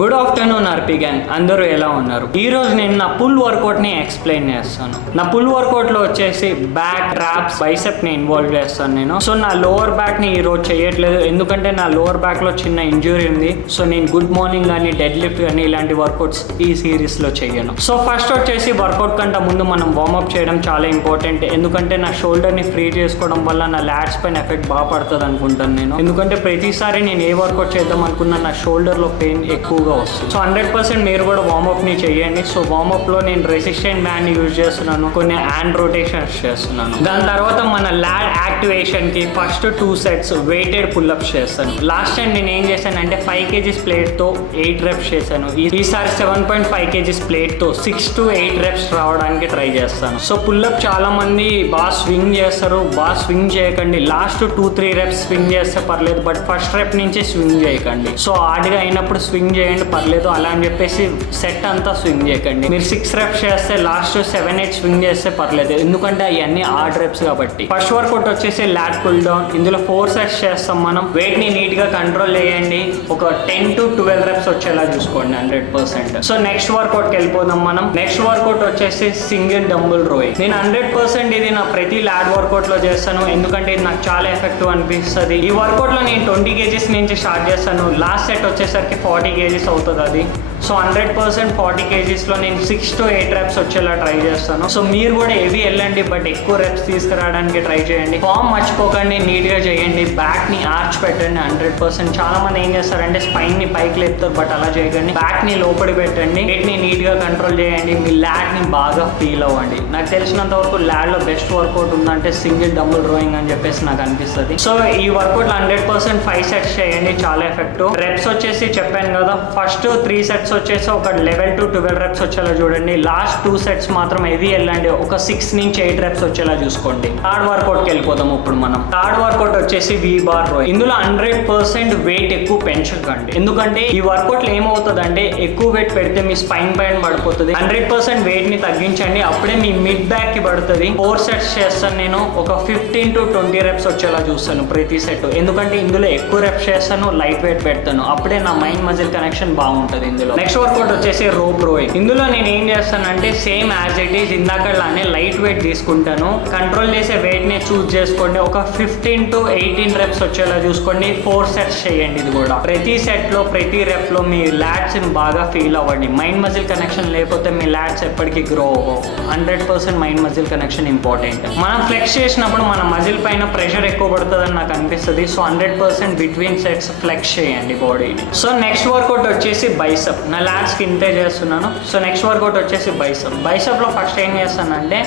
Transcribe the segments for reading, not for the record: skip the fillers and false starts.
Good afternoon RP gang, అందరూ ఎలా ఉన్నారు? ఈ రోజు నేను నా పుల్ వర్కౌట్ ని ఎక్స్ప్లెయిన్ చేస్తాను. నా పుల్ వర్కౌట్ లో వచ్చేసి బ్యాక్, ట్రాప్స్, బైసెప్ ని ఇన్వాల్వ్ చేస్తాను నేను. సో నా లోవర్ బ్యాక్ ని ఈ రోజు చేయట్లేదు, ఎందుకంటే నా లోవర్ బ్యాక్ లో చిన్న ఇంజురీ ఉంది. సో నేను గుడ్ మార్నింగ్ కానీ, డెడ్ లిఫ్ట్ కానీ ఇలాంటి వర్కౌట్స్ ఈ సిరీస్ లో చేయను. సో ఫస్ట్ వచ్చేసి వర్కౌట్ కంటే ముందు మనం వార్మప్ చేయడం చాలా ఇంపార్టెంట్, ఎందుకంటే నా షోల్డర్ ని ఫ్రీ చేసుకోవడం వల్ల నా లాట్స్ పైన ఎఫెక్ట్ బాగా పడుతుంది అనుకుంటాను నేను. ఎందుకంటే ప్రతిసారి నేను ఏ వర్కౌట్ చేద్దాం అనుకున్నా నా షోల్డర్ లో పెయిన్ ఎక్కువ వస్తుంది. సో 100% మీరు కూడా వార్మప్ ని చేయండి. సో వార్మప్ లో నేను రెసిస్టెంట్ బ్యాండ్ ని యూజ్ చేస్తున్నాను, కొన్ని హ్యాండ్ రొటేషన్స్ చేస్తున్నాను. దాని తర్వాత మన లాడ్ యాక్టివేషన్ కి ఫస్ట్ 2 sets వెయిటెడ్ పుల్అప్స్ చేస్తాను. లాస్ట్ టైం నేను ఏం చేశానంటే 5 kgs ప్లేట్ తో 8 reps చేశాను. ఈసారి 7.5 kgs ప్లేట్ తో 6 to 8 reps రావడానికి ట్రై చేస్తాను. సో పుల్అప్ చాలా మంది బాగా స్వింగ్ చేస్తారు, బాగా స్వింగ్ చేయకండి. లాస్ట్ 2-3 reps స్వింగ్ చేస్తే పర్లేదు, బట్ ఫస్ట్ రెప్ నుంచి స్వింగ్ చేయకండి. సో హార్డ్గా అయినప్పుడు స్వింగ్ చేయండి, పర్లేదు. అలా అని చెప్పేసి సెట్ అంతా స్వింగ్ చేయకండి. మీరు 6 reps చేస్తే లాస్ట్ 7-8 స్వింగ్ చేస్తే పర్లేదు, ఎందుకంటే అవన్నీ హార్డ్ రెప్స్ కాబట్టి. ఫస్ట్ వర్కౌట్ వచ్చేసి లాట్ పుల్ డౌన్. ఇందులో 4 sets చేస్తాం మనం. వెయిట్ ని నీట్ గా కంట్రోల్ చేయండి, ఒక 10 to 12 reps వచ్చేలా చూసుకోండి 100%. సో నెక్స్ట్ వర్కౌట్ కి వెళ్ళిపోదాం మనం. నెక్స్ట్ వర్కౌట్ వచ్చేసి సింగిల్ డంబుల్ రోయింగ్. నేను 100% ఇది నా ప్రతి లాడ్ వర్కౌట్ లో చేస్తాను, ఎందుకంటే ఇది నాకు చాలా ఎఫెక్టివ్ అనిపిస్తుంది. ఈ వర్కౌట్ లో నేను 20 kgs నుంచి స్టార్ట్ చేస్తాను. లాస్ట్ సెట్ వచ్చేసరికి 40 kgs అవుతుంది అది. సో 100% 40 kgs లో నేను 6 to 8 reps వచ్చేలా ట్రై చేస్తాను. సో మీరు కూడా హెవీ వెళ్ళండి, బట్ ఎక్కువ రెప్స్ తీసుకురావడానికి ట్రై చేయండి. ఫామ్ మర్చిపోకండి, నీట్ గా చేయండి. బ్యాక్ ని ఆర్చ్ పెట్టండి 100%. చాలా మంది ఏం చేస్తారంటే స్పైన్ ని పైకి లేపుతారు, బట్ అలా చేయకండి. బ్యాక్ ని లోపడి పెట్టండి, వెయిట్ ని నీట్ గా కంట్రోల్ చేయండి. మీ లాడ్ ని బాగా ఫీల్ అవ్వండి. నాకు తెలిసినంత వరకు లాడ్ లో బెస్ట్ వర్కౌట్ ఉందంటే సింగిల్ డంబుల్ రోయింగ్ అని చెప్పేసి నాకు అనిపిస్తుంది. సో ఈ వర్కౌట్ 100% 5 sets చేయండి, చాలా ఎఫెక్టివ్. రెప్స్ వచ్చేసి చెప్పాను కదా, ఫస్ట్ 3 sets వచ్చేసి ఒక 11 to 12 reps వచ్చేలా చూడండి. లాస్ట్ 2 sets మాత్రం హెవీ వెళ్ళండి, ఒక 6 నుంచి 8 reps వచ్చేలా చూసుకోండి. థర్డ్ వర్కౌట్ కి వెళ్ళిపోతాం ఇప్పుడు మనం. థర్డ్ వర్కౌట్ వచ్చేసి వి బార్ రోయింగ్. ఇందులో 100% వెయిట్ ఎక్కువ పెంచకండి, ఎందుకంటే ఈ వర్కౌట్ లో ఏమవుతుంది అంటే ఎక్కువ వెయిట్ పెడితే మీ స్పైన్ పైన పడిపోతుంది. 100% వెయిట్ ని తగ్గించండి, అప్పుడే మీ మిడ్ బ్యాక్ కి పడుతుంది. 4 sets చేస్తాను నేను, ఒక 15 to 20 reps వచ్చేలా చూస్తాను ప్రతి సెట్, ఎందుకంటే ఇందులో ఎక్కువ రెప్స్ చేస్తాను, లైట్ వెయిట్ పెడతాను, అప్పుడే నా మైండ్ మజిల్ కనెక్షన్ బాగుంటుంది ఇందులో. నెక్స్ట్ వర్కౌట్ వచ్చేసి రోప్ రోయింగ్. ఇందులో నేను ఏం చేస్తానంటే సేమ్ యాజ్ ఇట్ ఈస్ ఇందాకలానే లైట్ వెయిట్ తీసుకుంటాను. కంట్రోల్ చేసే వెయిట్ ని చూస్ చేసుకోండి, ఒక 15 to 18 reps వచ్చేలా చూసుకోండి. 4 sets చేయండి. ఇది కూడా ప్రతి సెట్ లో, ప్రతి రెప్ లో మీ లాట్స్ బాగా ఫీల్ అవ్వండి. మైండ్ మజిల్ కనెక్షన్ లేకపోతే మీ లాట్స్ ఎప్పటికీ గ్రో అవ్వవు. 100% మైండ్ మజిల్ కనెక్షన్ ఇంపార్టెంట్. మనం ఫ్లెక్స్ చేసినప్పుడు మన మజిల్ పైన ప్రెషర్ ఎక్కువ పడుతుందని నాకు అనిపిస్తుంది. సో 100% బిట్వీన్ సెట్స్ ఫ్లెక్స్ చేయండి బాడీని. సో నెక్స్ట్ వర్కౌట్ వచ్చేసి బైసెప్. నా లాట్స్ కి ఇంతే చేస్తున్నాను. సో నెక్స్ట్ వర్కౌట్ వచ్చేసి బైసెప్. బైసెప్ లో ఫస్ట్ ఏం చేస్తానంటే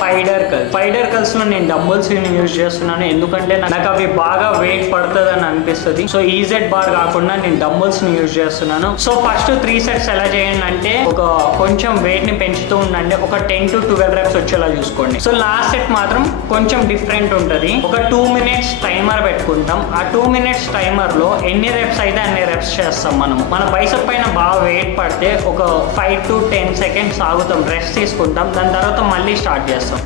స్పైడర్ కల్స్ లో నేను డంబుల్స్ యూజ్ చేస్తున్నాను, ఎందుకంటే నాకు అవి బాగా వెయిట్ పడుతుంది అని అనిపిస్తుంది. సో ఈజెడ్ బార్ కాకుండా నేను డంబుల్స్ ని యూజ్ చేస్తున్నాను. సో ఫస్ట్ 3 sets ఎలా చేయండి అంటే ఒక కొంచెం వెయిట్ ని పెంచుతూ ఉండండి, ఒక 10 to 12 reps వచ్చేలా చూసుకోండి. సో లాస్ట్ సెట్ మాత్రం కొంచెం డిఫరెంట్ ఉంటుంది. ఒక 2 minutes టైమర్ పెట్టుకుంటాం. ఆ 2 minutes టైమర్ లో ఎన్ని రెప్స్ అయితే అన్ని రెప్స్ చేస్తాం మనం. మన బైసెప్ పైన బాగా వెయిట్ పడితే ఒక 5 to 10 seconds ఆగుతాం, రెస్ట్ తీసుకుంటాం, దాని తర్వాత మళ్ళీ స్టార్ట్ చేస్తాం.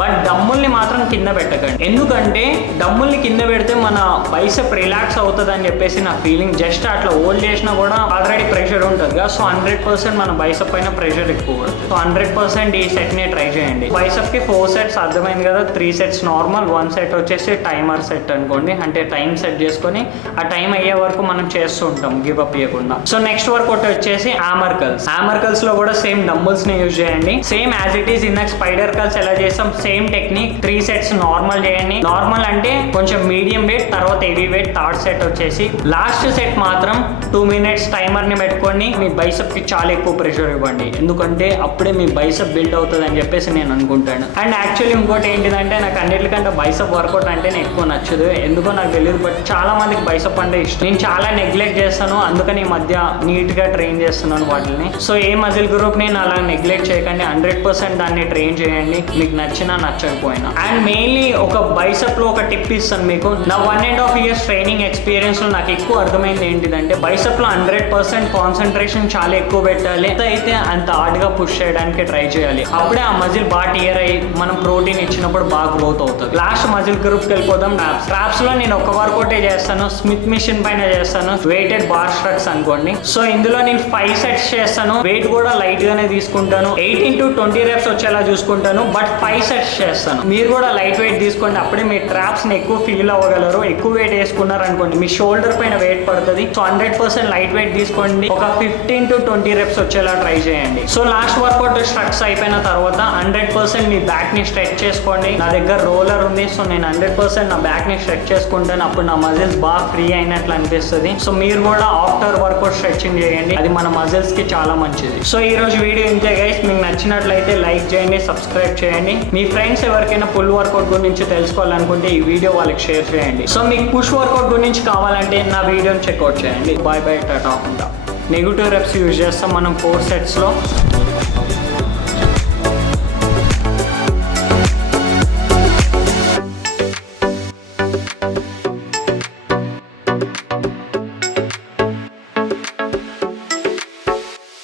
బట్ డమ్ముల్ని మాత్రం కింద పెట్టకండి, ఎందుకంటే డమ్ముల్ని కింద పెడితే మన బైసెప్ రిలాక్స్ అవుతుంది అని చెప్పేసి నా ఫీలింగ్. జస్ట్ అట్లా హోల్డ్ చేసినా కూడా ఆల్రెడీ ప్రెషర్ ఉంటుంది కదా, సో 100% మన బైసెప్ పైన ప్రెషర్ ఎక్కువ పడుతుంది. సో 100% ఈ సెట్ ని ట్రై చేయండి. బైసెప్ కి 4 sets అర్థమైంది కదా, 3 sets నార్మల్, 1 set వచ్చేసి టైమర్ సెట్ అనుకోండి, అంటే టైం సెట్ చేసుకొని ఆ టైం అయ్యే వరకు మనం చేస్తూ ఉంటాం గివ్ అప్ చేయకుండా. సో నెక్స్ట్ వర్కౌట్ వచ్చేసి హ్యామర్ కల్స్ లో కూడా సేమ్ డంబుల్స్ ని యూజ్ చేయండి. సేమ్ యాజ్ ఇట్ ఈస్ ఇందాక స్పైడర్ కల్స్ ఎలా చేస్తాం సేమ్ టెక్నిక్. 3 sets నార్మల్ చేయండి. నార్మల్ అంటే కొంచెం మీడియం వెయిట్, తర్వాత హెవీ వెయిట్. థర్డ్ సెట్ వచ్చేసి లాస్ట్ సెట్ మాత్రం 2 minutes టైమర్ ని పెట్టుకొని మీ బైసెప్ కి చాలా ఎక్కువ ప్రెషర్ ఇవ్వండి, ఎందుకంటే అప్పుడే మీ బైసెప్ బిల్డ్ అవుతుంది అని చెప్పేసి నేను అనుకుంటాను. అండ్ యాక్చువల్లీ ఇంకోటి ఏంటిదంటే నాకు అన్నిటికంటే బైసెప్ వర్కౌట్ అంటే ఎక్కువ నచ్చదు, ఎందుకో నాకు తెలియదు, బట్ చాలా మందికి బైసెప్ అంటే ఇష్టం. నేను చాలా నెగ్లెక్ట్ చేస్తాను, అందుకని ఈ మధ్య నీట్ గా ట్రైన్ చేస్తున్నాను వాటిని. సో ఏ మజిల్ గ్రూప్ ని అలా నెగ్లెక్ట్ చేయకండి, 100% దాన్ని ట్రైన్ చేయండి. మీకు నచ్చిన నచ్చినా నచ్చకపోయినా. అండ్ మెయిన్లీ ఒక బైసెప్ లో ఒక టిప్ ఇస్తాను మీకు. నా 1.5 years ట్రైనింగ్ ఎక్స్పీరియన్స్ లో నాకు ఎక్కువ అర్థమైంది ఏంటిదంటే బైసెప్ లో 100% కాన్సన్ట్రేషన్ చాలా ఎక్కువ పెట్టాలి. అయితే అంత హార్డ్ గా పుష్ చేయడానికి ట్రై చేయాలి. అప్పుడే ఆ మజిల్ బాగా టియర్ అయ్యి మనం ప్రోటీన్ ఇచ్చినప్పుడు బాగా గ్రోత్ అవుతుంది. లాస్ట్ మజిల్ గ్రూప్ కి వెళ్ళిపోదాం. ట్రాప్స్ లో నేను ఒక వర్కౌటే చేస్తాను, స్మిత్ మిషన్ పైన చేస్తాను, వెయిటెడ్ బార్ స్ట్రక్స్ అనుకోండి. సో ఇందులో నేను 5 sets చేస్తాను. వెయిట్ కూడా లైట్ గానే తీసుకుంటాను. 18 to 20 reps వచ్చేలా చూసుకుంటాను. బట్ 5 sets చేస్తాను. మీరు కూడా లైట్ వెయిట్ తీసుకోండి. అప్పుడే మీ ట్రాప్స్ ని ఎక్కువ ఫీల్ అవ్వగలరు. ఎక్కువ వెయిట్ వేసుకున్నారు అనుకోండి మీ షోల్డర్ పైన వెయిట్ పడుతుంది. సో 100% లైట్ వెయిట్ తీసుకోండి. ఒక 15 to 20 reps వచ్చేలా ట్రై చేయండి. సో లాస్ట్ వర్కౌట్ స్ట్రక్స్ అయిపోయిన తర్వాత 100% మీ బ్యాక్ ని స్ట్రెచ్ చేసుకోండి. నా దగ్గర రోలర్ ఉంది. సో నేను 100% నా బ్యాక్ ని స్ట్రెచ్ చేసుకుంటాను. అప్పుడు నా మజిల్స్ బాగా ఫ్రీ అయినట్లు అనిపిస్తుంది. సో మీరు కూడా ఆఫ్టర్ వర్కౌట్ స్ట్రెచింగ్ చేయండి. అది మన మజిల్స్ కి చాలా మంచిది. సో ఈ రోజు వీడియో ఇంతే గైస్. మీకు నచ్చినట్లయితే లైక్ చేయండి, సబ్స్క్రైబ్ చేయండి. మీ ఫ్రెండ్స్ ఎవరికైనా పుల్ వర్కౌట్ గురించి తెలుసుకోవాలనుకుంటే ఈ వీడియో వాళ్ళకి షేర్ చేయండి. సో మీకు పుష్ వర్కౌట్ గురించి కావాలంటే నా వీడియోని చెక్అవుట్ చేయండి. Bye bye, tata. Negative reps use చేస్తాం మనం 4 sets లో.